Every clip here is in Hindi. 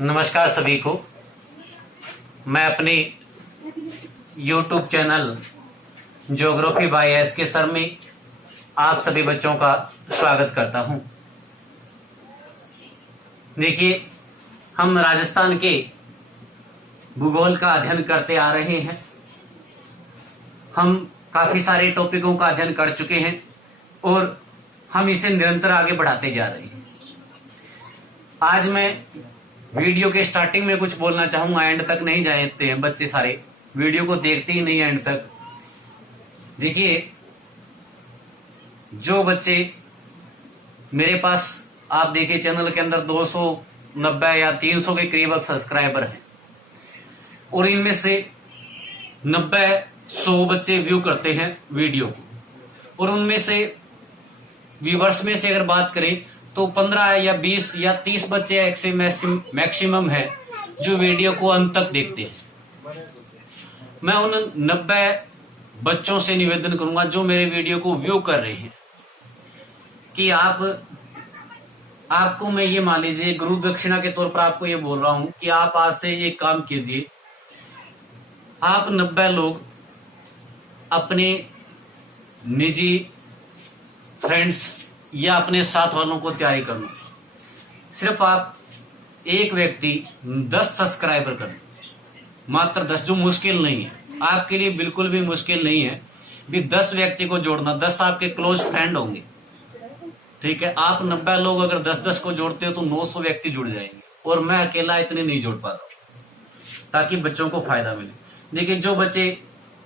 नमस्कार सभी को। मैं अपने YouTube channel geography by SK sir में आप सभी बच्चों का स्वागत करता हूं। देखिए, हम राजस्थान के भूगोल का अध्ययन करते आ रहे हैं। हम काफी सारे टॉपिकों का अध्ययन कर चुके हैं और हम इसे निरंतर आगे बढ़ाते जा रहे हैं। आज मैं वीडियो के स्टार्टिंग में कुछ बोलना चाहूंगा, एंड तक नहीं जाते हैं बच्चे, सारे वीडियो को देखते ही नहीं एंड तक। देखिए, जो बच्चे मेरे पास आप देखिए चैनल के अंदर 290 या 300 के करीब अब सब्सक्राइबर हैं और इनमें से 90-100 बच्चे व्यू करते हैं वीडियो को, और उनमें से व्यूवर्स में से अगर बात करें तो 15 या 20 या 30 बच्चे ऐसे मैक्सिमम है जो वीडियो को अंत तक देखते हैं। मैं उन 90 बच्चों से निवेदन करूंगा जो मेरे वीडियो को व्यू कर रहे हैं कि आपको मैं ये मान लीजिए गुरु दक्षिणा के तौर पर आपको ये बोल रहा हूं कि आप आज से ये काम कीजिए। आप 90 लोग अपने निजी फ्रेंड्स या अपने साथ वालों को तैयारी करना, सिर्फ आप एक व्यक्ति 10 सब्सक्राइबर कर, मात्र 10, जो मुश्किल नहीं है आपके लिए, बिल्कुल भी मुश्किल नहीं है भी 10 व्यक्ति को जोड़ना। 10 आपके क्लोज फ्रेंड होंगे, ठीक है। आप 90 लोग अगर 10-10 को जोड़ते हो तो 900 व्यक्ति जुड़ जाएंगे, और मैं अकेला इतने नहीं जोड़ पाता, ताकि बच्चों को फायदा मिले। देखिए, जो बच्चे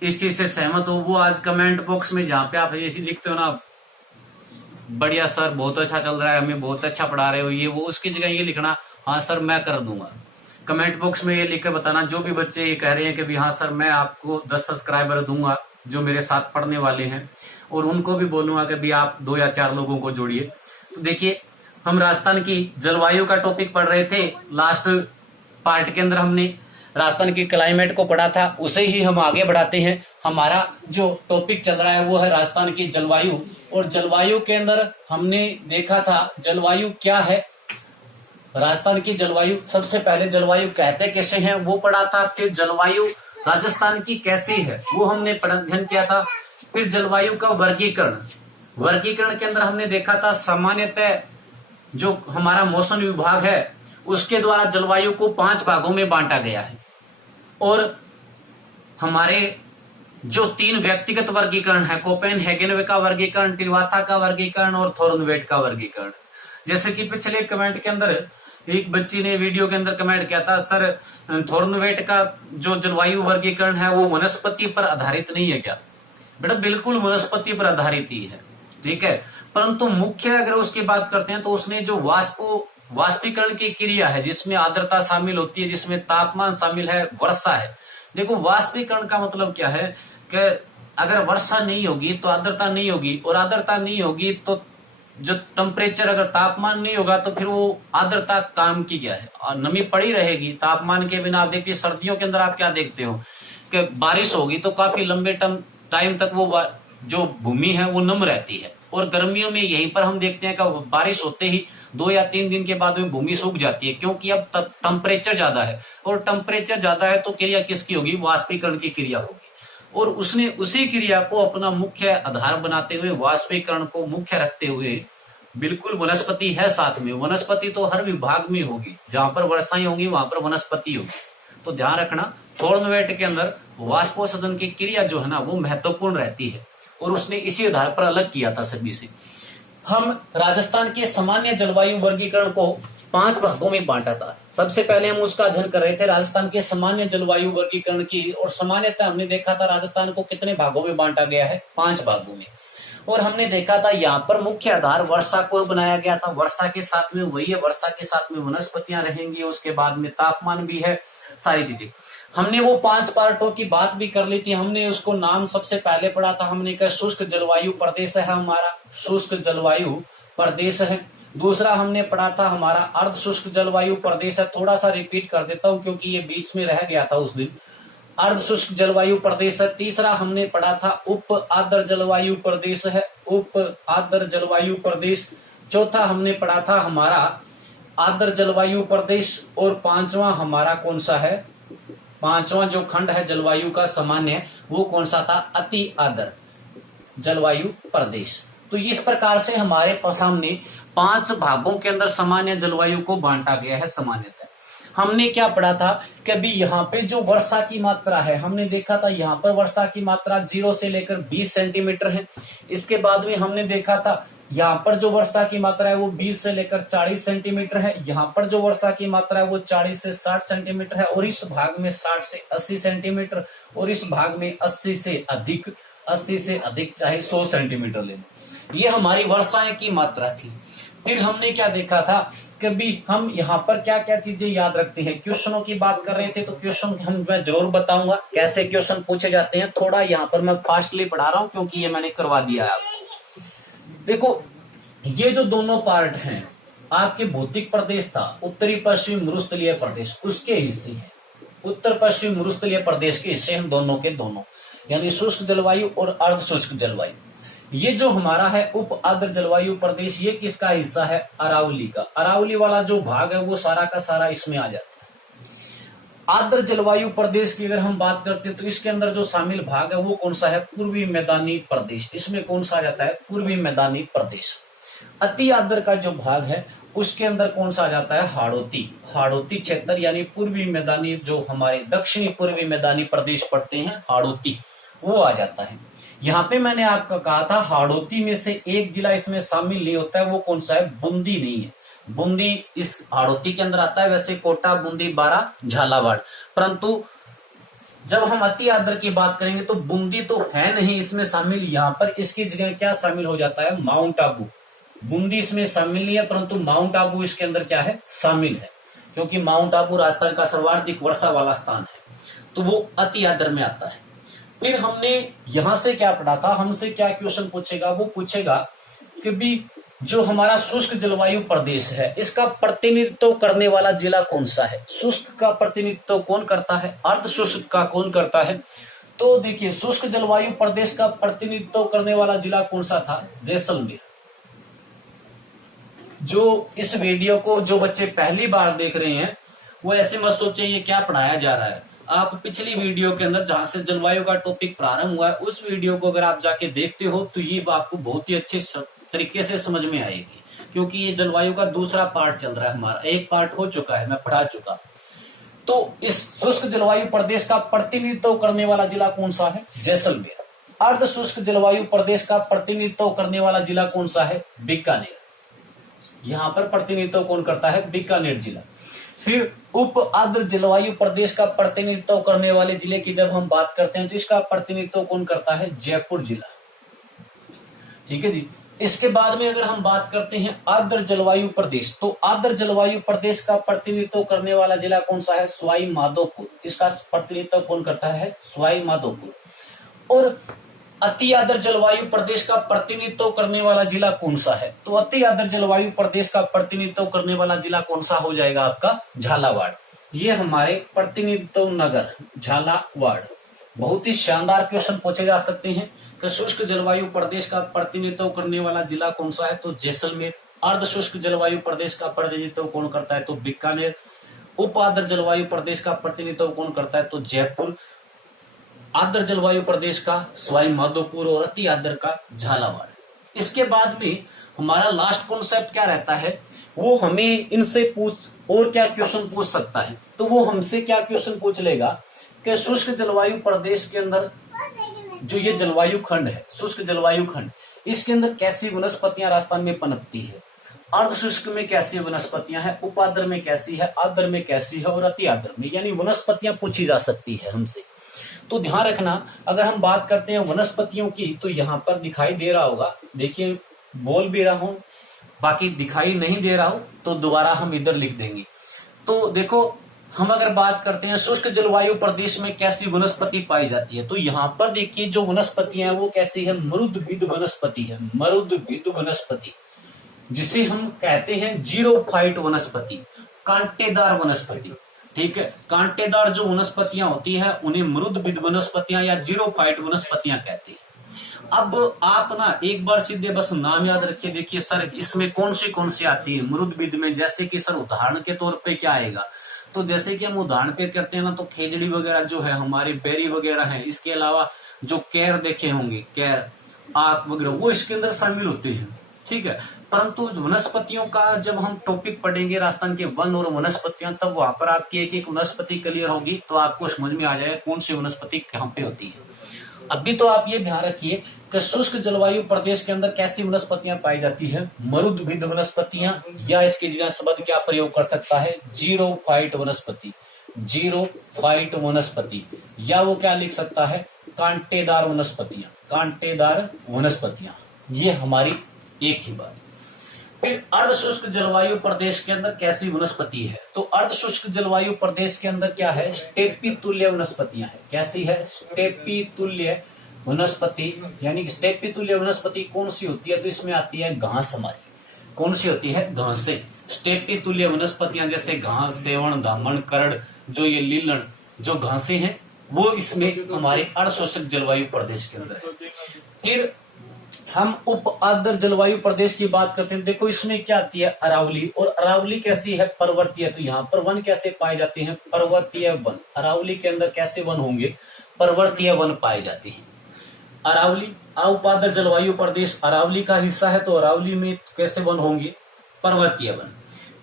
इस चीज से सहमत हो वो आज कमेंट बॉक्स में, जहां पे आप ऐसे लिखते हो ना, बढ़िया सर, बहुत अच्छा चल रहा है, हमें बहुत अच्छा पढ़ा रहे हो, ये वो, उसकी जगह ये लिखना, हाँ सर मैं कर दूंगा। कमेंट बॉक्स में ये लिख कर बताना, जो भी बच्चे ये कह रहे हैं कि भी हाँ सर मैं आपको 10 सब्सक्राइबर दूंगा जो मेरे साथ पढ़ने वाले हैं, और उनको भी बोलूंगा कि भी आप 2 या 4 लोगों को जोड़िए। तो देखिए, हम राजस्थान की जलवायु का टॉपिक पढ़ रहे थे। लास्ट पार्ट के अंदर हमने राजस्थान की क्लाइमेट को पढ़ा था, उसे ही हम आगे बढ़ाते हैं। हमारा जो टॉपिक चल रहा है वो है राजस्थान की जलवायु, और जलवायु के अंदर हमने देखा था जलवायु क्या है। राजस्थान की जलवायु, सबसे पहले जलवायु कहते कैसे हैं वो पढ़ा था, फिर जलवायु राजस्थान की कैसी है वो हमने अध्ययन किया था। फिर जलवायु का वर्गीकरण के अंदर हमने देखा था सामान्यतः जो हमारा मौसम विभाग है उसके द्वारा जलवायु को 5 भागों में बांटा गया है, और हमारे जो 3 व्यक्तिगत वर्गीकरण है, कोपेनहेगन का वर्गीकरण, टिलवाथा का वर्गीकरण और थॉर्नवेट का वर्गीकरण। जैसे कि पिछले कमेंट के अंदर एक बच्ची ने वीडियो के अंदर कमेंट किया था, सर थॉर्नवेट का जो जलवायु वर्गीकरण है वो वनस्पति पर आधारित नहीं है क्या? बेटा, बिल्कुल वनस्पति पर आधारित ही है, ठीक है। परंतु मुख्य अगर उसकी बात करते हैं तो उसने जो वाष्पीकरण की क्रिया है, जिसमें आर्द्रता शामिल होती है, जिसमें तापमान शामिल है, वर्षा है। देखो, वाष्पीकरण का मतलब क्या है कि अगर वर्षा नहीं होगी तो आर्द्रता नहीं होगी, और आर्द्रता नहीं होगी तो जो टेम्परेचर, अगर तापमान नहीं होगा तो फिर वो आर्द्रता काम की क्या है, और नमी पड़ी रहेगी। तापमान के बिना आप देखिए सर्दियों के अंदर आप क्या देखते हो कि बारिश होगी तो काफी लंबे टाइम तक वो जो भूमि है वो नम रहती है, और गर्मियों में यहीं पर हम देखते हैं कि बारिश होते ही 2 या 3 दिन के बाद में भूमि सूख जाती है, क्योंकि अब टेम्परेचर ज्यादा है, और टेम्परेचर ज्यादा है तो क्रिया किसकी होगी? वाष्पीकरण की क्रिया होगी। और उसने उसी क्रिया को अपना मुख्य आधार बनाते हुए, वाष्पीकरण को मुख्य रखते हुए, बिल्कुल वनस्पति है साथ में। वनस्पति तो हर विभाग में होगी, जहां पर वर्षाएं होंगी वहां पर वनस्पति होगी। तो ध्यान रखना, थॉर्नवेट के अंदर वाष्पोत्सर्जन की क्रिया जो है ना वो महत्वपूर्ण रहती है, और उसने इसी आधार पर अलग किया था सभी से। हम राजस्थान के सामान्य जलवायु वर्गीकरण को 5 भागों में बांटा था। सबसे पहले हम उसका अध्ययन कर रहे थे राजस्थान के सामान्य जलवायु वर्गीकरण की, और सामान्यतः हमने देखा था राजस्थान को कितने भागों में बांटा गया है? 5 भागों में। और हमने देखा था यहाँ पर मुख्य आधार वर्षा को बनाया गया था। वर्षा के साथ में वही है, वर्षा के साथ में वनस्पतियां रहेंगी, उसके बाद में तापमान भी है, सारी चीजें। हमने वो 5 पार्टों की बात भी कर ली थी। हमने उसको नाम सबसे पहले पढ़ा था, हमने कहा शुष्क जलवायु प्रदेश है हमारा, शुष्क जलवायु प्रदेश है। दूसरा हमने पढ़ा था हमारा अर्ध शुष्क जलवायु प्रदेश है। थोड़ा सा रिपीट कर देता हूं क्योंकि ये बीच में रह गया था उस दिन। अर्ध शुष्क जलवायु प्रदेश है। तीसरा हमने पढ़ा था उप आर्द्र जलवायु प्रदेश है, उप आर्द्र जलवायु प्रदेश। चौथा हमने पढ़ा था हमारा आर्द्र जलवायु प्रदेश, और पांचवा हमारा कौन सा है, पांचवा जो खंड है जलवायु का सामान्य, वो कौन सा था, अति आर्द्र जलवायु प्रदेश। तो इस प्रकार से हमारे सामने 5 भागों के अंदर सामान्य जलवायु को बांटा गया है। सामान्यतः हमने क्या पढ़ा था कि अभी यहाँ पे जो वर्षा की मात्रा है, हमने देखा था यहाँ पर वर्षा की मात्रा 0 से लेकर 20 सेंटीमीटर है। इसके बाद में हमने देखा था यहाँ पर जो वर्षा की मात्रा है वो 20 से लेकर 40 सेंटीमीटर है। यहाँ पर जो वर्षा की मात्रा है वो 40 से 60 सेंटीमीटर है, और इस भाग में 60 से 80 सेंटीमीटर, और इस भाग में 80 से अधिक चाहे 100 सेंटीमीटर ले। ये हमारी वर्षाएं की मात्रा थी। फिर हमने क्या देखा था, कभी हम यहाँ पर क्या क्या चीजें याद रखते हैं। क्वेश्चनों की बात कर रहे थे, तो क्वेश्चन मैं जरूर बताऊंगा कैसे क्वेश्चन पूछे जाते हैं। थोड़ा यहाँ पर मैं फास्टली पढ़ा रहा हूँ क्योंकि ये मैंने करवा दिया है आपको। देखो, ये जो दोनों पार्ट हैं, आपके भौतिक प्रदेश था उत्तरी पश्चिमी मरुस्थलीय प्रदेश, उसके हिस्से हैं। उत्तर पश्चिमी मरुस्थलीय प्रदेश के हिस्से हम दोनों के दोनों, यानी शुष्क जलवायु और अर्ध शुष्क जलवायु। ये जो हमारा है उप आर्द्र जलवायु प्रदेश, ये किसका हिस्सा है, अरावली का। अरावली वाला जो भाग है वो सारा का सारा इसमें आ जाता है। आर्द्र जलवायु प्रदेश की अगर हम बात करते हैं तो इसके अंदर जो शामिल भाग है वो कौन सा है, पूर्वी मैदानी प्रदेश। इसमें कौन सा आ जाता है, पूर्वी मैदानी प्रदेश। अति आर्द्र का जो भाग है उसके अंदर कौन सा आ जाता है, हाड़ौती क्षेत्र, यानी पूर्वी मैदानी, जो हमारे दक्षिणी पूर्वी मैदानी प्रदेश पड़ते हैं हाड़ौती, वो आ जाता है। यहाँ पे मैंने आपको कहा था हाड़ौती में से एक जिला इसमें शामिल नहीं होता है, वो कौन सा है, बूंदी नहीं है। बूंदी इस हाड़ौती के अंदर आता है। वैसे कोटा, बूंदी, बारा, झालावाड़, परंतु जब हम अति आर्द्र की बात करेंगे तो बूंदी तो है नहीं इसमें शामिल। यहाँ पर इसकी जगह क्या शामिल हो जाता है, माउंट आबू। बूंदी इसमें शामिल नहीं है, परंतु माउंट आबू इसके अंदर क्या है, शामिल है, क्योंकि माउंट आबू राजस्थान का सर्वाधिक वर्षा वाला स्थान है, तो वो अति आर्द्र में आता है। फिर हमने यहां से क्या पढ़ा था, हमसे क्या क्वेश्चन पूछेगा, वो पूछेगा कि भी जो हमारा शुष्क जलवायु प्रदेश है इसका प्रतिनिधित्व करने वाला जिला कौन सा है। शुष्क का प्रतिनिधित्व कौन करता है, अर्ध शुष्क का कौन करता है। तो देखिए, शुष्क जलवायु प्रदेश का प्रतिनिधित्व करने वाला जिला कौन सा था, जैसलमेर। जो इस वीडियो को जो बच्चे पहली बार देख रहे हैं वो ऐसे मत सोचे ये क्या पढ़ाया जा रहा है। आप पिछली वीडियो के अंदर जहां से जलवायु का टॉपिक प्रारंभ हुआ है उस वीडियो को अगर आप जाके देखते हो तो ये आपको बहुत ही अच्छे तरीके से समझ में आएगी, क्योंकि ये जलवायु का दूसरा पार्ट चल रहा है। हमारा एक पार्ट हो चुका है, मैं पढ़ा चुका। तो इस शुष्क जलवायु प्रदेश का प्रतिनिधित्व करने वाला जिला कौन सा है, जैसलमेर। अर्ध शुष्क जलवायु प्रदेश का प्रतिनिधित्व करने वाला जिला कौन सा है, बीकानेर। यहाँ पर प्रतिनिधित्व कौन करता है, बीकानेर जिला। फिर उप आर्द्र जलवायु प्रदेश का प्रतिनिधित्व करने वाले जिले की जब हम बात करते हैं तो इसका प्रतिनिधित्व कौन करता है, जयपुर जिला। ठीक है जी। इसके बाद में अगर हम बात करते हैं आर्द्र जलवायु प्रदेश, तो आर्द्र जलवायु प्रदेश का प्रतिनिधित्व करने वाला जिला कौन सा है, सवाई माधोपुर। इसका प्रतिनिधित्व कौन करता है, सवाई माधोपुर। और अति आर्द्र जलवायु प्रदेश का प्रतिनिधित्व करने वाला जिला कौन सा है, तो अति आर्द्र जलवायु प्रदेश का प्रतिनिधित्व करने वाला जिला कौन सा हो जाएगा आपका, झालावाड़। ये हमारे प्रतिनिधित्व नगर झालावाड़। बहुत ही शानदार क्वेश्चन पूछे जा सकते हैं कि शुष्क जलवायु प्रदेश का प्रतिनिधित्व करने वाला जिला कौन सा है, तो जैसलमेर। अर्ध शुष्क जलवायु प्रदेश का प्रतिनिधित्व कौन करता है, तो बीकानेर। उप आर्द्र जलवायु प्रदेश का प्रतिनिधित्व कौन करता है, तो जयपुर। आर्द्र जलवायु प्रदेश का सवाई माधोपुर और अति आर्द्र का झालावाड़। इसके बाद में हमारा लास्ट कॉन्सेप्ट क्या रहता है, वो हमें इनसे पूछ और क्या क्वेश्चन पूछ सकता है। तो वो हमसे क्या क्वेश्चन पूछ लेगा कि शुष्क जलवायु प्रदेश के अंदर जो ये जलवायु खंड है, शुष्क जलवायु खंड, इसके अंदर कैसी वनस्पतियां राजस्थान में पनपती है। अर्ध शुष्क में कैसी वनस्पतियां हैं, उपाद्र में कैसी है, आर्द्र में कैसी है और अति आर्द्र में, यानी वनस्पतियां पूछी जा सकती है हमसे। तो ध्यान रखना, अगर हम बात करते हैं वनस्पतियों की तो यहाँ पर दिखाई दे रहा होगा, देखिए बोल भी रहा हूं, बाकी दिखाई नहीं दे रहा हो तो दोबारा हम इधर लिख देंगे। तो देखो, हम अगर बात करते हैं शुष्क जलवायु प्रदेश में कैसी वनस्पति पाई जाती है, तो यहाँ पर देखिए जो वनस्पतियां हैं वो कैसी है, मरुद्भिद वनस्पति है। मरुद्भिद वनस्पति जिसे हम कहते हैं जीरोफाइट वनस्पति, कांटेदार वनस्पति। ठीक है, कांटेदार जो वनस्पतियां होती है उन्हें मरुद्भिद वनस्पतियां या जीरोफाइट वनस्पतियां कहते हैं। अब आप ना एक बार सीधे बस नाम याद रखिए, देखिए सर इसमें कौन सी आती है मरुद विद में, जैसे कि सर उदाहरण के तौर पे क्या आएगा, तो जैसे कि हम उदाहरण पे करते हैं ना, तो खेजड़ी वगैरह जो है, हमारे बेरी वगैरह है, इसके अलावा जो कैर देखे होंगे, कैर आक वगैरह, वो इसके अंदर शामिल होते हैं, ठीक है। परंतु वनस्पतियों का जब हम टॉपिक पढ़ेंगे राजस्थान के वन और वनस्पतियां, तब वहां पर आपकी एक एक वनस्पति क्लियर होगी, तो आपको समझ में आ जाएगा कौन सी वनस्पति कहाँ पे होती है। अभी तो आप ये ध्यान रखिए कि शुष्क जलवायु प्रदेश के अंदर कैसी वनस्पतियां पाई जाती है, मरुदभिद वनस्पतियां, या इसकी जगह शब्द क्या प्रयोग कर सकता है, जीरोफाइट वनस्पति, जीरोफाइट वनस्पति, या वो क्या लिख सकता है, कांटेदार वनस्पतियां, कांटेदार वनस्पतियां, ये हमारी एक ही बात। फिर अर्धशुष्क जलवायु प्रदेश के अंदर कैसी वनस्पति है, तो अर्धशुष्क जलवायु प्रदेश के अंदर क्या है, स्टेपी तुल्य वनस्पतियां है। कैसी है, स्टेपी तुल्य वनस्पति, यानी स्टेपी तुल्य वनस्पति कौन सी होती है, तो इसमें आती है घास हमारी, कौन सी होती है, घासें। स्टेपी तुल्य वनस्पतियां जैसे घास, सेवण, दामन, करड़, जो ये लीलन जो घासें हैं, वो इसमें हमारे अर्धशुष्क जलवायु प्रदेश के अंदर है। फिर हम उप आर्द्र जलवायु प्रदेश की बात करते हैं, देखो इसमें क्या आती है, अरावली, और अरावली कैसी है, पर्वतीय। तो यहाँ पर वन कैसे पाए जाते हैं, पर्वतीय वन। अरावली के अंदर कैसे वन होंगे, पर्वतीय वन पाए जाते हैं। अरावली उप आर्द्र जलवायु प्रदेश अरावली का हिस्सा है, तो अरावली में कैसे वन होंगे, पर्वतीय वन।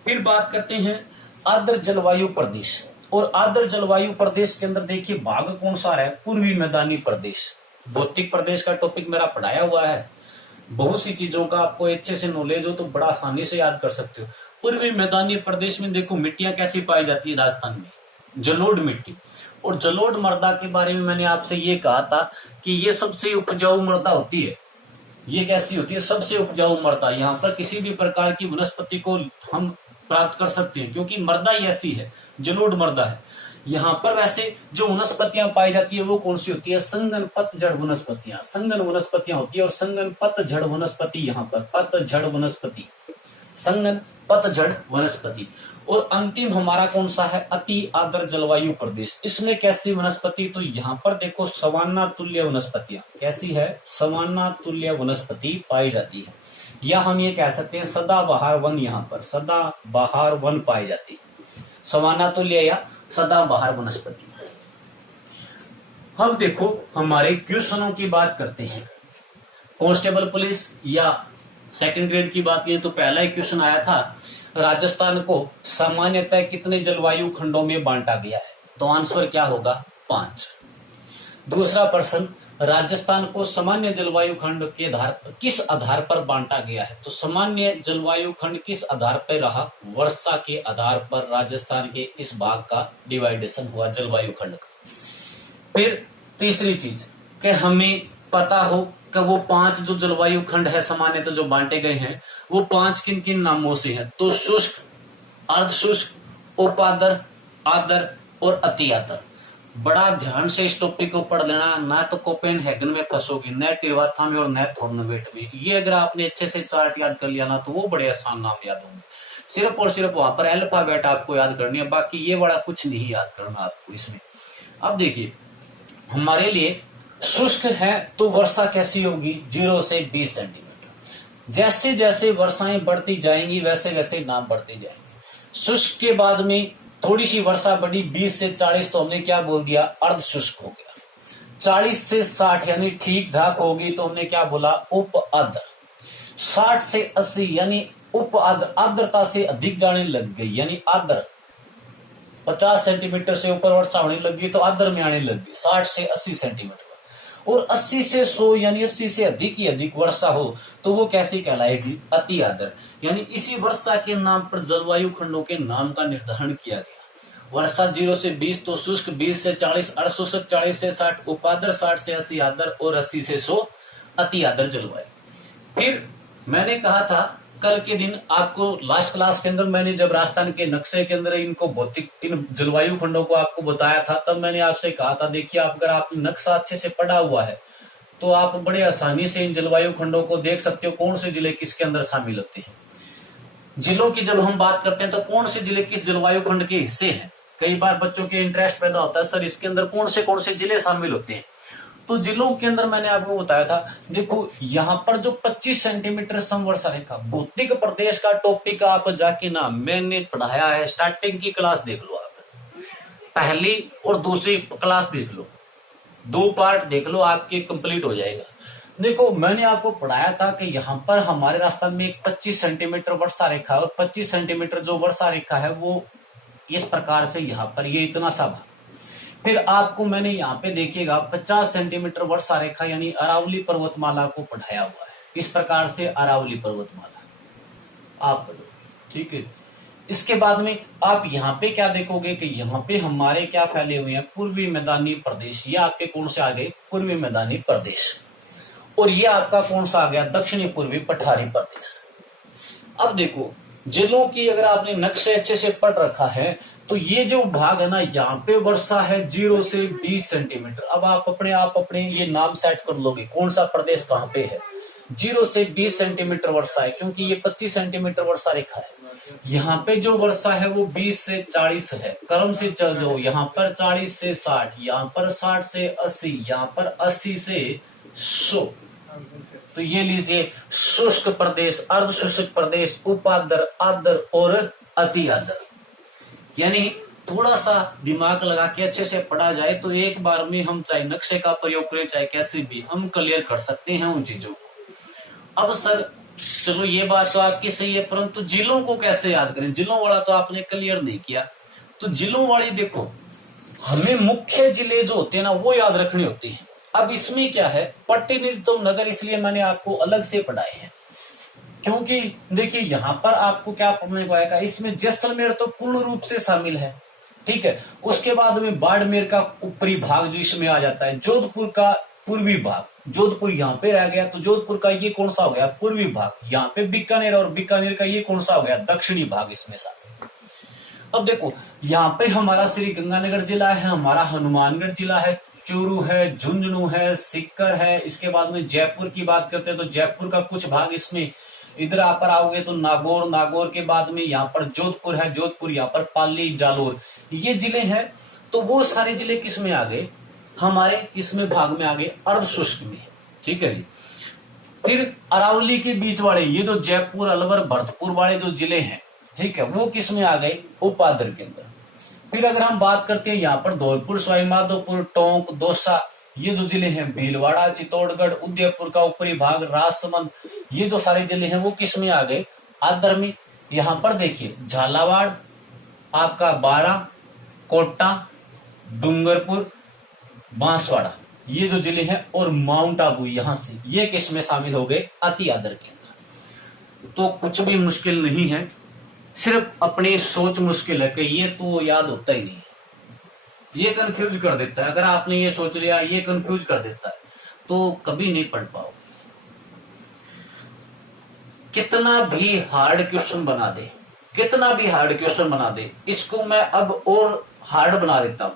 फिर बात करते हैं आर्द्र जलवायु प्रदेश, और आर्द्र जलवायु प्रदेश के अंदर देखिए भाग कौन सा है, पूर्वी मैदानी प्रदेश। भौतिक प्रदेश का टॉपिक मेरा पढ़ाया हुआ है, बहुत सी चीजों का आपको अच्छे से नॉलेज हो तो बड़ा आसानी से याद कर सकते हो। पूर्वी मैदानी प्रदेश में देखो मिट्टियां कैसी पाई जाती है राजस्थान में, जलोढ़ मिट्टी। और जलोढ़ मृदा के बारे में मैंने आपसे ये कहा था कि ये सबसे उपजाऊ मृदा होती है। ये कैसी होती है, सबसे उपजाऊ मृदा। यहाँ पर किसी भी प्रकार की वनस्पति को हम प्राप्त कर सकते हैं, क्योंकि मृदा ही ऐसी है, जलोढ़ मृदा है। यहाँ पर वैसे जो वनस्पतियां पाई जाती है वो कौन सी होती है, संगन पतझड़ वनस्पतियां, संगन वनस्पतियां होती है। और संगन पतझड़ वनस्पति, यहाँ पर पतझड़ वनस्पति, संगन पतझड़ वनस्पति। और अंतिम हमारा कौन सा है, अति आर्द्र जलवायु प्रदेश। इसमें कैसी वनस्पति, तो यहाँ पर देखो सवाना तुल्य वनस्पतियां, कैसी है, सवाना तुल्य वनस्पति पाई जाती है, या हम ये कह सकते हैं सदाबहार वन। यहाँ पर सदाबहार वन पाई जाती है, सवाना तुल्य या सदाबहार वनस्पति। अब देखो हमारे क्वेश्चनों की बात करते हैं। कांस्टेबल पुलिस या सेकंड ग्रेड की बात करें तो पहला ही क्वेश्चन आया था, राजस्थान को सामान्यतः कितने जलवायु खंडों में बांटा गया है, तो आंसर क्या होगा, 5। दूसरा प्रश्न, राजस्थान को सामान्य जलवायु खंड के आधार किस आधार पर बांटा गया है, तो सामान्य जलवायु खंड किस आधार पर रहा, वर्षा के आधार पर राजस्थान के इस भाग का डिवाइडेशन हुआ जलवायु खंड का। फिर तीसरी चीज कि हमें पता हो कि वो 5 जो जलवायु खंड है सामान्यतः जो बांटे गए हैं, वो 5 किन किन नामों से हैं, तो शुष्क, अर्धशुष्क, उपार्द्र, आर्द्र और अति आर्द्र। बड़ा ध्यान से इस टॉपिक को पढ़ लेना, ना तो कोपेनहेगन में फंसोगे, न टिरवाथा में और न थॉर्नवेट में। ये अगर आपने अच्छे से चार्ट याद कर लिया ना, तो वो बड़े आसान नाम याद होंगे। सिर्फ और सिर्फ वहां पर अल्फाबेट आपको याद करनी है, बाकी ये बड़ा कुछ नहीं याद करना आपको इसमें। अब देखिए हमारे लिए शुष्क है तो वर्षा कैसी होगी, 0 से 20 सेंटीमीटर। जैसे जैसे वर्षाएं बढ़ती जाएंगी वैसे वैसे नाम बढ़ते जाएंगे। शुष्क के बाद में थोड़ी सी वर्षा बढ़ी 20 से 40, तो हमने क्या बोल दिया, अर्ध शुष्क हो गया। 40 से 60 यानी ठीक ठाक होगी, तो हमने क्या बोला, उप आर्द्र। 60 से 80 यानी उप आर्द्र, आर्द्रता से अधिक जाने लग गई, यानी आर्द्र 50 सेंटीमीटर से ऊपर वर्षा होने लगी तो आर्द्र में आने लग गई, 60 से 80 सेंटीमीटर। और 80 से 100 यानी 80 से अधिक ही अधिक वर्षा हो तो वो कैसी कहलाएगी, अति आर्द्र। यानी इसी वर्षा के नाम पर जलवायु खंडों के नाम का निर्धारण किया गया। वर्षा 0 से 20 तो शुष्क, 20 से 40 अर्धशुष्क, 40 से 60 उपार्द्र, 60 से 80 आर्द्र और 80 से 100 अति आर्द्र जलवायु। फिर मैंने कहा था कल के दिन आपको लास्ट क्लास के अंदर मैंने जब राजस्थान के नक्शे के अंदर इनको भौतिक इन जलवायु खंडों को आपको बताया था, तब मैंने आपसे कहा था देखिए अगर आपने नक्शा अच्छे से पढ़ा हुआ है तो आप बड़े आसानी से इन जलवायु खंडों को देख सकते हो कौन से जिले किसके अंदर शामिल होते हैं। जिलों की जब हम बात करते हैं तो कौन से जिले किस जलवायु खंड के हिस्से हैं, कई बार बच्चों के इंटरेस्ट पैदा होता है सर इसके अंदर कौन से जिले शामिल होते हैं। तो जिलों के अंदर मैंने आपको बताया था, देखो यहाँ पर जो 25 सेंटीमीटर समवर्षा रेखा, भौतिक प्रदेश का टॉपिक आप जाके ना मैंने पढ़ाया है, स्टार्टिंग की क्लास देख लो, आप पहली और दूसरी क्लास देख लो, 2 पार्ट देख लो, आपके कंप्लीट हो जाएगा। देखो मैंने आपको पढ़ाया था कि यहाँ पर हमारे रास्ता में एक 25 सेंटीमीटर वर्षा रेखा, और 25 सेंटीमीटर जो वर्षा रेखा है वो इस प्रकार से यहाँ पर ये इतना सा भाग, फिर आपको मैंने यहाँ पे देखिएगा 50 सेंटीमीटर वर्षा रेखा यानी अरावली पर्वतमाला को पढ़ाया हुआ है। इस प्रकार से अरावली पर्वतमाला आप पढ़ो, ठीक है। इसके बाद में आप यहाँ पे क्या देखोगे कि यहाँ पे हमारे क्या फैले हुए हैं, पूर्वी मैदानी प्रदेश। ये आपके कौन से आ गए, पूर्वी मैदानी प्रदेश, और ये आपका कौन सा आ गया, दक्षिणी पूर्वी पठारी प्रदेश। अब देखो जिलों की अगर आपने नक्शे अच्छे से पढ़ रखा है तो ये जो भाग है ना, यहाँ पे वर्षा है 0 से 20 सेंटीमीटर। अब आप अपने ये नाम सेट कर लोगे कौन सा प्रदेश कहाँ पे है। 0 से 20 सेंटीमीटर वर्षा है, क्योंकि ये 25 सेंटीमीटर वर्षा रेखा है। यहाँ पे जो वर्षा है वो 20 से 40 है, क्रम से चल जाओ, यहाँ पर 40 से 60, यहाँ पर 60 से 80, यहाँ पर 80 से 100। तो ये लीजिए शुष्क प्रदेश, अर्ध शुष्क प्रदेश, उपाद्र, आद्र और अति आद्र। यानी थोड़ा सा दिमाग लगा के अच्छे से पढ़ा जाए तो एक बार में हम चाहे नक्शे का प्रयोग करें चाहे कैसे भी हम क्लियर कर सकते हैं उन चीजों को। अब सर चलो ये बात तो आपकी सही है, परंतु जिलों को कैसे याद करें, जिलों वाला तो आपने क्लियर नहीं किया। तो जिलों वाली देखो, हमें मुख्य जिले जो होते हैं ना वो याद रखने होते हैं। अब इसमें क्या है, प्रतिनिधित्व नगर, इसलिए मैंने आपको अलग से पढ़ाए हैं, क्योंकि देखिए यहाँ पर आपको क्या पढ़ने को आएगा, इसमें जैसलमेर तो पूर्ण रूप से शामिल है, ठीक है। उसके बाद में बाड़मेर का ऊपरी भाग जो इसमें आ जाता है, जोधपुर का पूर्वी भाग, जोधपुर यहाँ पे रह गया तो जोधपुर का ये कौन सा हो गया, पूर्वी भाग। यहाँ पे बीकानेर, और बीकानेर का ये कौन सा हो गया, दक्षिणी भाग इसमें शामिल। अब देखो यहाँ पे हमारा श्री गंगानगर जिला है, हमारा हनुमानगढ़ जिला है, चूरू है, झुंझुनू है, सीकर है। इसके बाद में जयपुर की बात करते हैं तो जयपुर का कुछ भाग इसमें, इधर आप पर आओगे तो नागौर, नागौर के बाद में यहाँ पर जोधपुर है, जोधपुर, यहाँ पर पाली, जालोर, ये जिले हैं। तो वो सारे जिले किस में आ गए, हमारे किसमें भाग में आ गए, अर्ध शुष्क में, ठीक है जी। फिर अरावली के बीच वाले ये जो जयपुर, अलवर, भरतपुर वाले जो जिले हैं, ठीक है, वो किस में आ गए, उपाद्र के अंदर। फिर अगर हम बात करते हैं यहाँ पर धौलपुर, सवाईमाधोपुर, टोंक, दौसा, ये जो जिले हैं, भीलवाड़ा, चित्तौड़गढ़, उदयपुर का ऊपरी भाग, राजसमंद, ये जो सारे जिले हैं वो किस में आ गए, आद्र में। यहाँ पर देखिए झालावाड़, आपका बारा, कोटा, डूंगरपुर, बांसवाड़ा, ये जो जिले हैं, और माउंट आबू यहाँ से, ये किस में शामिल हो गए, अति आद्र के अंदर। तो कुछ भी मुश्किल नहीं है, सिर्फ अपनी सोच मुश्किल है कि ये तो याद होता ही नहीं है, ये कंफ्यूज कर देता है। अगर आपने ये सोच लिया ये कंफ्यूज कर देता है तो कभी नहीं पढ़ पाओगे। कितना भी हार्ड क्वेश्चन बना दे, कितना भी हार्ड क्वेश्चन बना दे, इसको मैं अब और हार्ड बना देता हूं,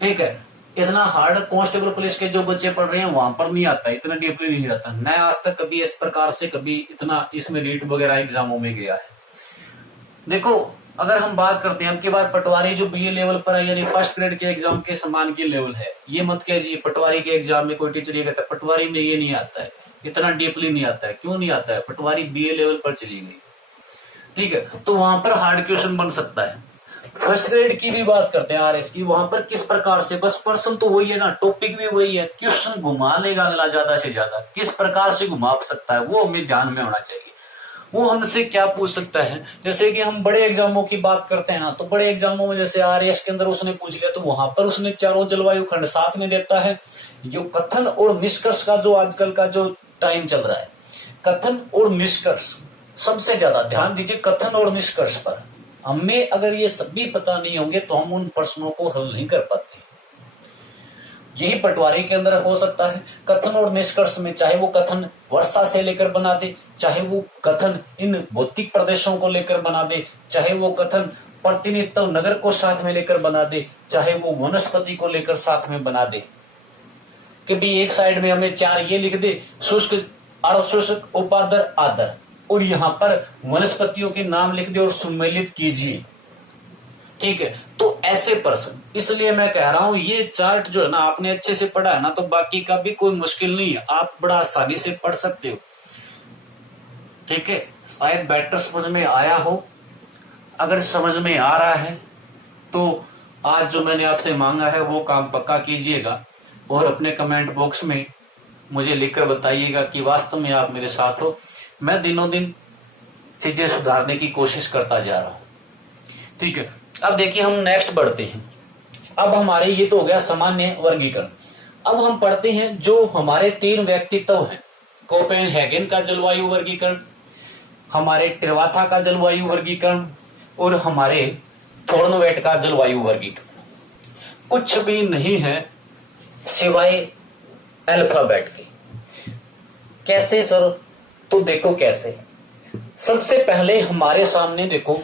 ठीक है। इतना हार्ड कांस्टेबल पुलिस के जो बच्चे पढ़ रहे हैं वहां पर नहीं आता, इतना डीपली नहीं जाता। मैं आज तक कभी इस प्रकार से कभी इतना इसमें रीट वगैरह एग्जामों में गया है। देखो अगर हम बात करते हैं, अब की बार पटवारी जो बीए लेवल पर है, यानी फर्स्ट ग्रेड के एग्जाम के समान की लेवल है, ये मत कहिए पटवारी के एग्जाम में कोई टीचर ये कहता है पटवारी में ये नहीं आता है, इतना डीपली नहीं आता है। क्यों नहीं आता है, पटवारी बीए लेवल पर चली गई, ठीक है। तो वहां पर हार्ड क्वेश्चन बन सकता है। फर्स्ट ग्रेड की भी बात करते हैं आरएस की, वहां पर किस प्रकार से, बस पर्सन तो वही है ना, टॉपिक भी वही है, क्वेश्चन घुमा लेगा अगला ज्यादा से ज्यादा, किस प्रकार से घुमा सकता है वो हमें ध्यान में होना चाहिए। वो हमसे क्या पूछ सकता है, जैसे कि हम बड़े एग्जामों की बात करते हैं ना, तो बड़े एग्जामों में जैसे आरएस के अंदर उसने पूछ लिया तो वहां पर उसने चारों जलवायु खंड साथ में देता है। ये कथन और निष्कर्ष का जो आजकल का जो टाइम चल रहा है, कथन और निष्कर्ष सबसे ज्यादा ध्यान दीजिए, कथन और निष्कर्ष पर। हमें अगर ये सभी पता नहीं होंगे तो हम उन प्रश्नों को हल नहीं कर पाते। यही पटवारी के अंदर हो सकता है, कथन और निष्कर्ष में, चाहे वो कथन वर्षा से लेकर बना दे, चाहे वो कथन इन भौतिक प्रदेशों को लेकर बना दे, चाहे वो कथन प्रतिनिधित्व नगर को साथ में लेकर बना दे, चाहे वो वनस्पति को लेकर साथ में बना दे। कि भी एक साइड में हमें 4 ये लिख दे, शुष्क, अर्धशुष्क, उपाद्र, आद्र, और यहाँ पर वनस्पतियों के नाम लिख दे और सम्मिलित कीजिए, ठीक है। तो ऐसे पर्सन। इसलिए मैं कह रहा हूं ये चार्ट जो है ना, आपने अच्छे से पढ़ा है ना, तो बाकी का भी कोई मुश्किल नहीं है, आप बड़ा आसानी से पढ़ सकते हो। ठीक है, शायद बेटर समझ में आया हो। अगर समझ में आ रहा है तो आज जो मैंने आपसे मांगा है वो काम पक्का कीजिएगा, और अपने कमेंट बॉक्स में मुझे लिखकर बताइएगा कि वास्तव में आप मेरे साथ हो। मैं दिनों दिन चीजें सुधारने की कोशिश करता जा रहा हूं। ठीक है, अब देखिए हम नेक्स्ट बढ़ते हैं। अब हमारे ये तो हो गया सामान्य वर्गीकरण। अब हम पढ़ते हैं जो हमारे 3 व्यक्तित्व हैं, कोपेनहेगन का जलवायु वर्गीकरण, हमारे टिर्वाथा का जलवायु वर्गीकरण, और हमारे थॉर्नवेट का जलवायु वर्गीकरण। कुछ भी नहीं है सिवाय अल्फाबेट के। कैसे सर? तो देखो कैसे। सबसे पहले हमारे सामने देखो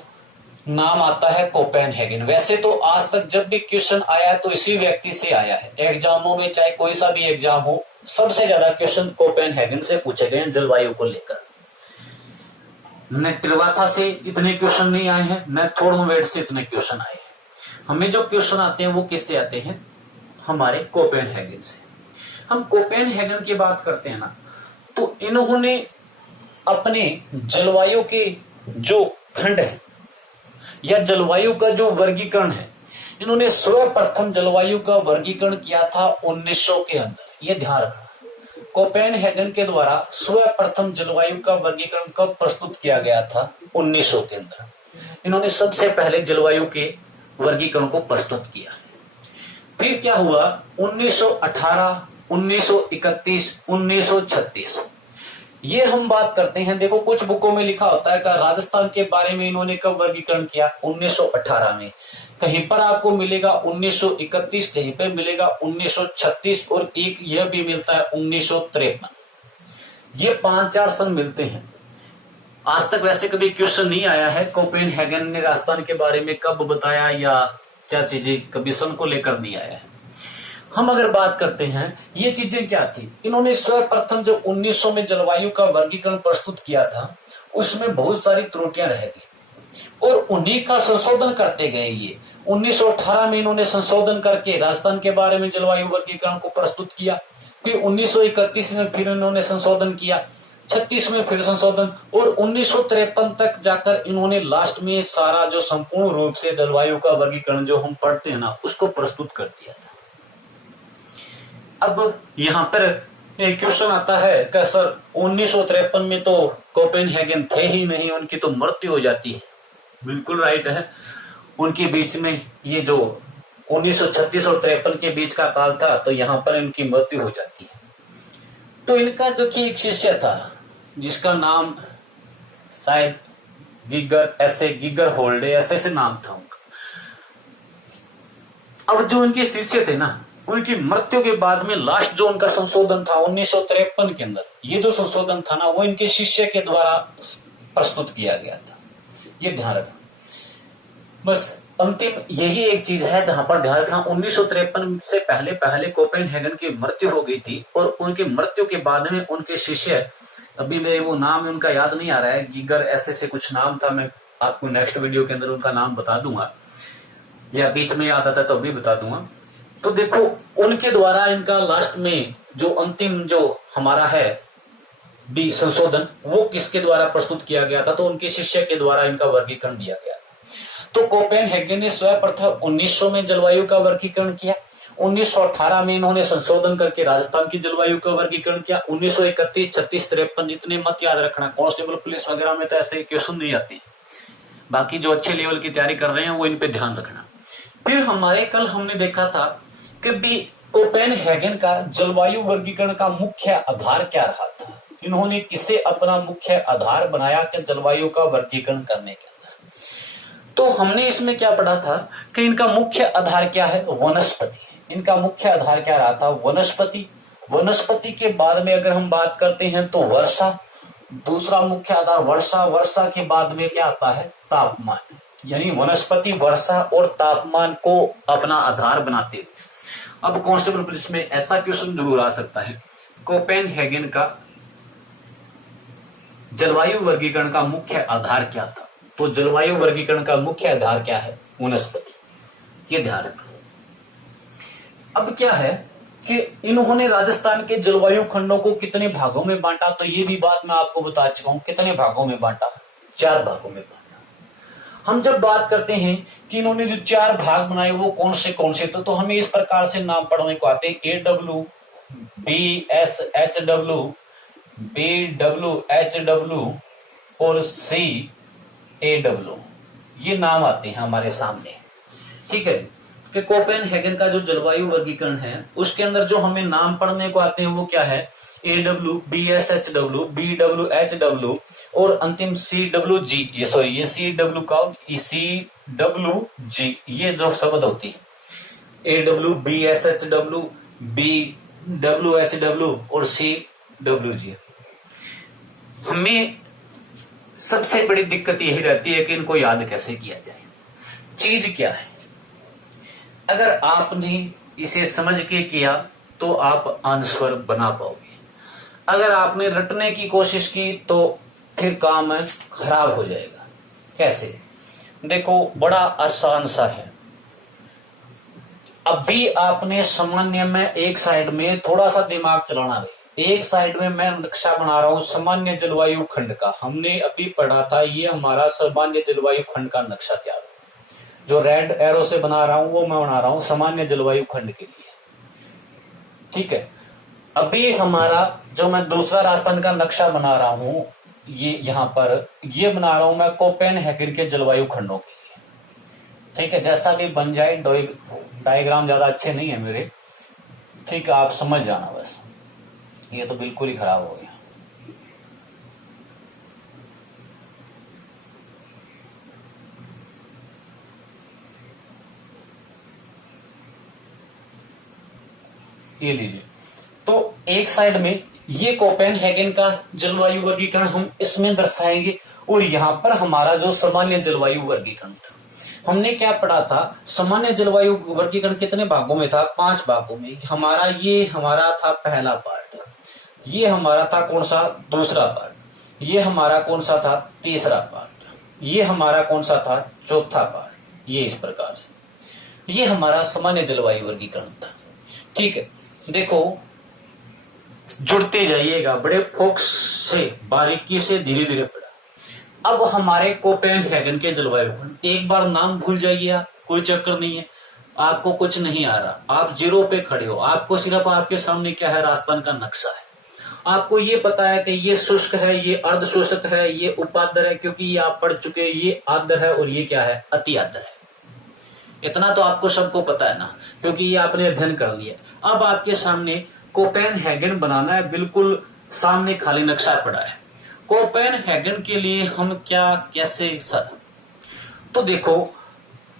नाम आता है कोपेनहेगन। वैसे तो आज तक जब भी क्वेश्चन आया तो इसी व्यक्ति से आया है। एग्जामों में चाहे कोई सा भी एग्जाम हो, सबसे ज्यादा क्वेश्चन कोपेनहेगन से पूछे गए हैं जलवायु को लेकर। न टिर्वाथा से इतने क्वेश्चन नहीं आए हैं, न थॉर्नवेट से इतने क्वेश्चन आए हैं। हमें जो क्वेश्चन आते हैं वो किससे आते हैं? हमारे कोपेनहेगन से। हम कोपेनहेगन की बात करते हैं ना, तो इन्होंने अपने जलवायु के जो खंड है या जलवायु का जो वर्गीकरण है, इन्होंने सर्वप्रथम जलवायु का वर्गीकरण किया था 1900 के अंदर। ये ध्यान रखना, कोपेनहेगन के द्वारा सर्वप्रथम जलवायु का वर्गीकरण कब प्रस्तुत किया गया था? 1900 के अंदर इन्होंने सबसे पहले जलवायु के वर्गीकरण को प्रस्तुत किया। फिर क्या हुआ? 1918, 1931, 1936, ये हम बात करते हैं। देखो कुछ बुकों में लिखा होता है कि राजस्थान के बारे में इन्होंने कब वर्गीकरण किया? 1918 में। कहीं पर आपको मिलेगा 1931, कहीं पे मिलेगा 1936, और एक यह भी मिलता है 1953। ये 5-4 सन मिलते हैं। आज तक वैसे कभी क्वेश्चन नहीं आया है कोपेनहेगन ने राजस्थान के बारे में कब बताया या क्या चीजें, कभी सन को लेकर नहीं आया है। हम अगर बात करते हैं ये चीजें क्या थी, इन्होंने सर्वप्रथम जो 1900 में जलवायु का वर्गीकरण प्रस्तुत किया था उसमें बहुत सारी त्रुटियां रह गई और उन्हीं का संशोधन करते गए। ये 1918 में इन्होंने संशोधन करके राजस्थान के बारे में जलवायु वर्गीकरण को प्रस्तुत किया। फिर 1931 में फिर इन्होंने संशोधन किया, 36 में फिर संशोधन, और 1953 तक जाकर इन्होंने लास्ट में सारा जो संपूर्ण रूप से जलवायु का वर्गीकरण जो हम पढ़ते हैं ना उसको प्रस्तुत कर दिया था। अब यहाँ पर एक क्वेश्चन आता है कि सर 1953 में तो कोपेनहेगन थे ही नहीं, उनकी तो मृत्यु हो जाती है। बिल्कुल राइट है, उनके बीच में ये जो 1936 और 53 के बीच का काल था तो यहाँ पर इनकी मृत्यु हो जाती है। तो इनका जो कि एक शिष्य था जिसका नाम शायद गिगर होल्डे ऐसे नाम था उनका। अब जो उनके शिष्य थे ना, उनकी मृत्यु के बाद में लास्ट जो उनका संशोधन था 1953 के अंदर, ये जो संशोधन था ना वो इनके शिष्य के द्वारा प्रस्तुत किया गया था। ये ध्यान रखना, बस अंतिम यही एक चीज है जहां पर ध्यान रखना। 1953 से पहले कोपेनहेगन की मृत्यु हो गई थी और उनकी मृत्यु के बाद में उनके शिष्य, अभी मेरे वो नाम उनका याद नहीं आ रहा है, गिगर ऐसे कुछ नाम था, मैं आपको नेक्स्ट वीडियो के अंदर उनका नाम बता दूंगा या बीच में याद आता तो अभी बता दूंगा। तो देखो उनके द्वारा इनका लास्ट में जो अंतिम जो हमारा है भी संशोधन वो किसके द्वारा प्रस्तुत किया गया था? तो उनके शिष्य के द्वारा इनका वर्गीकरण दिया गया। तो कोपेनहेगन ने सर्वप्रथम 1900 में जलवायु का वर्गीकरण किया, 1918 में इन्होंने संशोधन करके राजस्थान की जलवायु का वर्गीकरण किया, 1931, 36, 53 जितने मत याद रखना, कांस्टेबल पुलिस वगैरह में तो ऐसे क्वेश्चन नहीं आते। बाकी जो अच्छे लेवल की तैयारी कर रहे हैं वो इन पे ध्यान रखना। फिर हमारे कल हमने देखा था कि भी कोपेनहेगन का जलवायु वर्गीकरण का मुख्य आधार क्या रहा था। इन्होंने किसे अपना मुख्य आधार बनाया कि जलवायु का वर्गीकरण करने के अंदर। तो हमने इसमें क्या पढ़ा था कि इनका मुख्य आधार क्या है? वनस्पति। इनका मुख्य आधार क्या रहा था? वनस्पति। वनस्पति के बाद में अगर हम बात करते हैं तो वर्षा, दूसरा मुख्य आधार वर्षा। वर्षा के बाद में क्या आता है? तापमान। यानी वनस्पति, वर्षा और तापमान को अपना आधार बनाते हैं। अब कांस्टेबल पुलिस में ऐसा क्वेश्चन जरूर आ सकता है, कोपेनहेगन का जलवायु वर्गीकरण का मुख्य आधार क्या था? तो जलवायु वर्गीकरण का मुख्य आधार क्या है? वनस्पति। ये ध्यान रखना। अब क्या है कि इन्होंने राजस्थान के जलवायु खंडों को कितने भागों में बांटा, तो ये भी बात मैं आपको बता चुका हूं। कितने भागों में बांटा? 4 भागों में बांटा। हम जब बात करते हैं कि इन्होंने जो 4 भाग बनाए वो कौन से तो हमें इस प्रकार से नाम पढ़ने को आते हैं। AW, BSHW, BWHW और CAW, ये नाम आते हैं हमारे सामने। ठीक है, कि कोपेनहेगन का जो जलवायु वर्गीकरण है उसके अंदर जो हमें नाम पढ़ने को आते हैं वो क्या है? AW, BSHW, BWHW और अंतिम CWG, ये CW का CWG, ये जो शब्द होती है AW, BSHW, BWHW और CWG। हमें सबसे बड़ी दिक्कत यही रहती है कि इनको याद कैसे किया जाए। चीज क्या है? अगर आपने इसे समझ के किया तो आप आंसर बना पाओगे। अगर आपने रटने की कोशिश की तो फिर काम खराब हो जाएगा। कैसे? देखो, बड़ा आसान सा है। अभी आपने सामान्य में एक साइड में थोड़ा सा दिमाग चलाना है। एक साइड में मैं नक्शा बना रहा हूं सामान्य जलवायु खंड का। हमने अभी पढ़ा था, ये हमारा सामान्य जलवायु खंड का नक्शा तैयार। जो रेड एरो से बना रहा हूं वो मैं बना रहा हूं सामान्य जलवायु खंड के लिए। ठीक है, अभी हमारा जो मैं दूसरा राजस्थान का नक्शा बना रहा हूं, ये यहां पर ये बना रहा हूं मैं कोपेनहेगन के जलवायु खंडों के लिए। ठीक है, जैसा भी बन जाए। डायग्राम ज्यादा अच्छे नहीं है मेरे। ठीक है, आप समझ जाना बस। ये तो बिल्कुल ही खराब हो गया। ये लीजिए, तो एक साइड में ये कोपेनहेगन का जलवायु वर्गीकरण हम इसमें दर्शाएंगे और यहाँ पर हमारा जो सामान्य जलवायु वर्गीकरण था। हमने क्या पढ़ा था? सामान्य जलवायु वर्गीकरण कितने भागों में था? 5 भागों में। ये हमारा था पहला पार्ट। ये हमारा था कौन सा? दूसरा पार्ट। ये हमारा कौन सा था? तीसरा पार्ट। ये हमारा कौन सा था? चौथा पार्ट। ये इस प्रकार से ये हमारा सामान्य जलवायु वर्गीकरण था। ठीक है, देखो, जुड़ते जाइएगा बड़े फोकस से, बारीकी से, धीरे धीरे पढ़ा। अब हमारे कोपेनहेगन के जलवायु खंड, एक बार नाम भूल जाइए आप, कोई चक्कर नहीं है। आपको कुछ नहीं आ रहा, आप जीरो पे खड़े हो। आपको सिर्फ आपके सामने क्या है? राजस्थान का नक्शा है। आपको ये पता है कि ये शुष्क है, ये अर्ध शुष्क है, ये उपाद्र है, क्योंकि ये आप पढ़ चुके हैं। ये आर्द्र है और ये क्या है? अति आर्द्र है। इतना तो आपको सबको पता है ना, क्योंकि ये आपने अध्ययन कर लिया। अब आपके सामने कोपेनहेगन बनाना है, बिल्कुल सामने खाली नक्शा पड़ा है। कोपेनहेगन के लिए हम क्या कैसे सर? तो देखो,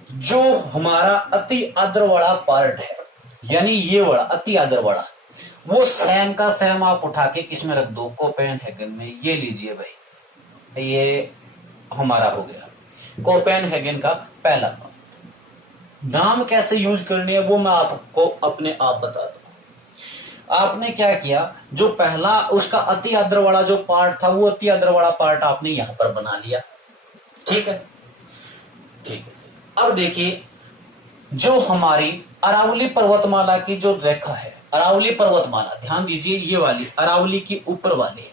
जो हमारा अति आर्द्र वाला पार्ट है, यानी ये वाला अति आर्द्र वाला, वो सेम का सेम आप उठा के किसमें रख दो? कोपेनहेगन में। ये लीजिए भाई, ये हमारा हो गया कोपेनहेगन का पहला पार्ट। नाम कैसे यूज करनी है वो मैं आपको अपने आप बता दूं। आपने क्या किया? जो पहला उसका अति आर्द्र वाला जो पार्ट था, वो अति आर्द्र वाला पार्ट आपने यहां पर बना लिया। ठीक है, ठीक है। अब देखिए, जो हमारी अरावली पर्वतमाला की जो रेखा है, अरावली पर्वतमाला, ध्यान दीजिए, ये वाली अरावली की ऊपर वाली।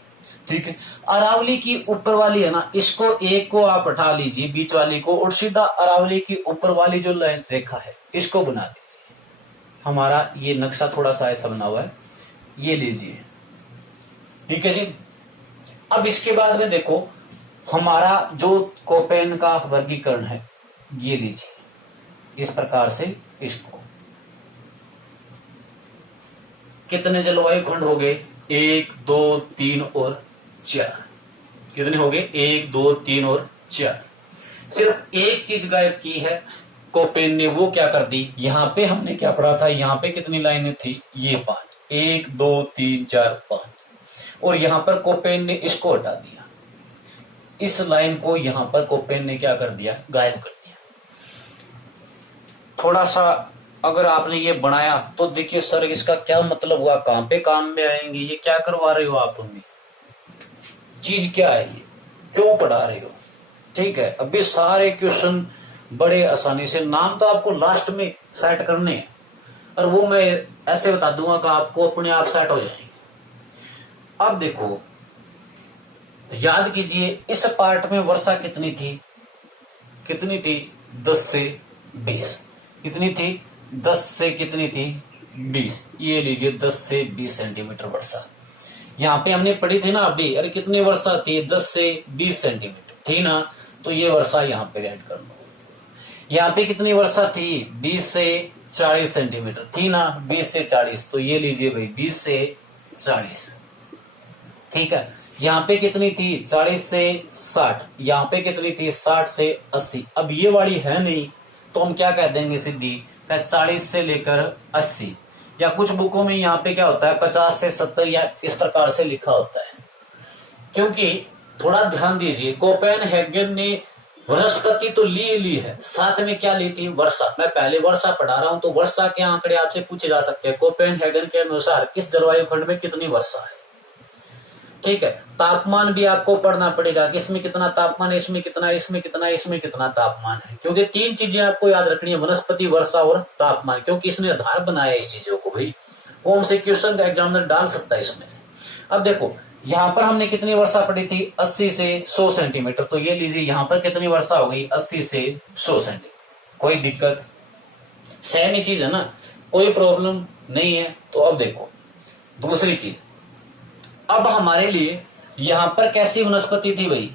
ठीक है, अरावली की ऊपर वाली है ना, इसको एक को आप हटा लीजिए, बीच वाली को, और सीधा अरावली की ऊपर वाली जो लाइन रेखा है इसको बना दीजिए। हमारा ये नक्शा थोड़ा सा ऐसा बना हुआ है, ये लीजिए। ठीक है जी। अब इसके बाद में देखो, हमारा जो कोपेन का वर्गीकरण है, ये लीजिए इस प्रकार से। इसको कितने जलवायु खंड हो गए? 1, 2, 3 और 4। कितने हो गए? 1, 2, 3 और 4। सिर्फ एक चीज गायब की है कोपेन ने, वो क्या कर दी? यहां पे हमने क्या पढ़ा था? यहां पे कितनी लाइनें थी? ये 5, 1, 2, 3, 4, 5। और यहां पर कोपेन ने इसको हटा दिया। इस लाइन को यहां पर कोपेन ने क्या कर दिया? गायब कर दिया। थोड़ा सा अगर आपने ये बनाया तो देखिए सर, इसका क्या मतलब हुआ? कहां पे काम में आएंगे? ये क्या करवा रहे हो आप हमें? चीज क्या है ये? क्यों पढ़ा रहे हो? ठीक है, अभी सारे क्वेश्चन बड़े आसानी से। नाम तो आपको लास्ट में सेट करने हैं और वो मैं ऐसे बता दूंगा कि आपको अपने आप सेट हो जाएंगे। अब देखो, याद कीजिए इस पार्ट में वर्षा कितनी थी, 10 से 20। कितनी थी? 10 से कितनी थी? 20। ये लीजिए 10 से 20 सेंटीमीटर वर्षा यहाँ पे हमने पढ़ी थी ना अभी। अरे कितनी वर्षा थी? 10 से 20 सेंटीमीटर थी ना, तो ये वर्षा यहाँ पे ऐड कर लो। यहाँ पे कितनी वर्षा थी? 20 से 40 सेंटीमीटर थी ना, 20 से 40, तो ये लीजिए भाई 20 से 40। ठीक है, यहाँ पे कितनी थी? 40 से 60। यहाँ पे कितनी थी? 60 से 80। अब ये वाली है नहीं तो हम क्या कह देंगे सीधी, 40 से लेकर 80। या कुछ बुकों में यहाँ पे क्या होता है 50 से 70 या इस प्रकार से लिखा होता है। क्योंकि थोड़ा ध्यान दीजिए, कोपेनहेगन ने वनस्पति तो ली है, साथ में क्या ली थी? वर्षा। मैं पहले वर्षा पढ़ा रहा हूं तो वर्षा के आंकड़े आपसे पूछे जा सकते हैं। कोपेनहेगन के अनुसार किस जलवायु खंड में कितनी वर्षा है। ठीक है, तापमान भी आपको पढ़ना पड़ेगा, किसमें कितना तापमान है, इसमें कितना, इसमें कितना, इसमें कितना तापमान है। क्योंकि 3 चीजें आपको याद रखनी है, वनस्पति, वर्षा और तापमान, क्योंकि इसने आधार बनाया इस चीजों को भाई। वो हमसे क्वेश्चन का एग्जामिनर डाल सकता है इसमें। अब देखो यहाँ पर हमने कितनी वर्षा पढ़ी थी? 80 से 100 सेंटीमीटर। तो ये लीजिए यहाँ पर कितनी वर्षा हो गई? 80 से 100 सेंटीमीटर। कोई दिक्कत? सेम ही चीज है ना, कोई प्रॉब्लम नहीं है। तो अब देखो दूसरी चीज, अब हमारे लिए यहाँ पर कैसी वनस्पति थी भाई?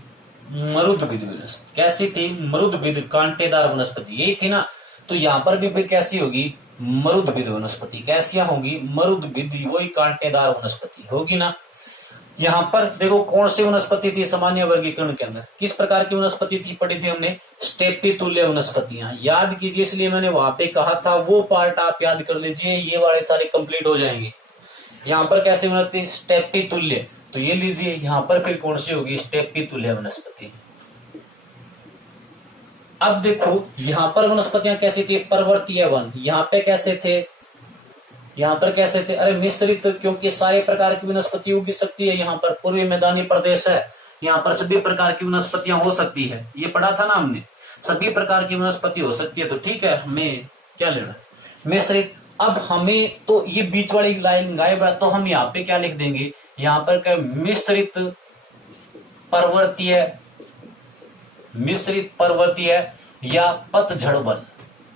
मरुद्भिद वनस्पति। कैसी थी? मरुद्भिद, कांटेदार वनस्पति, यही थी ना। तो यहाँ पर भी फिर कैसी होगी? मरुद्भिद वनस्पति। कैसियां होंगी? मरुद्भिद, वही कांटेदार वनस्पति होगी ना। यहाँ पर देखो कौन सी वनस्पति थी सामान्य वर्गीकरण के अंदर? किस प्रकार की वनस्पति थी? पढ़ी थी हमने, स्टेपी तुल्य वनस्पतियां। याद कीजिए, इसलिए मैंने वहां पे कहा था वो पार्ट आप याद कर लीजिए, ये वाले सारे कंप्लीट हो जाएंगे। यहाँ पर कैसी वनस्पति? स्टेपी तुल्य। तो ये लीजिए यहाँ पर फिर कौन सी होगी? स्टेपी तुल्य वनस्पति। अब देखो यहाँ पर वनस्पतियां कैसी थी? पर्वतीय वन। यहाँ पे कैसे थे? यहाँ पर कैसे थे? अरे मिश्रित, क्योंकि सारे प्रकार की वनस्पति उग सकती है। यहाँ पर पूर्वी मैदानी प्रदेश है, यहाँ पर सभी प्रकार की वनस्पतियां हो सकती है। ये पढ़ा था ना हमने, सभी प्रकार की वनस्पति हो सकती है। तो ठीक है, हमें क्या लेना? मिश्रित। अब हमें तो ये बीच वाली लाइन गायब है, तो हम यहाँ पे क्या लिख देंगे? यहाँ पर क्या? मिश्रित पर्वतीय या पतझड़ वन।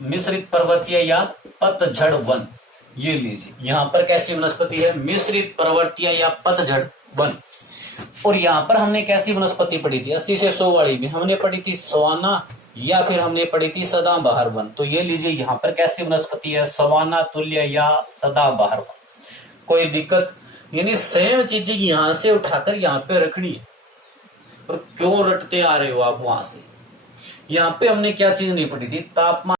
मिश्रित पर्वतीय या पतझड़ वन। ये लीजिए यहाँ पर कैसी वनस्पति है? मिश्रित पर्वतीय या पतझड़ वन। और यहाँ पर हमने कैसी वनस्पति पढ़ी थी? 80 से 100 वाली में हमने पढ़ी थी सवाना या फिर हमने पढ़ी थी सदाबहार वन। तो ये लीजिए यहाँ पर कैसी वनस्पति है? सवाना तुल्य या सदाबहार वन। कोई दिक्कत? यानी सेम चीजें यहाँ से उठाकर यहाँ पे रखनी है। और क्यों रटते आ रहे हो आप वहां से? यहाँ पे हमने क्या चीज नहीं पढ़ी थी? तापमान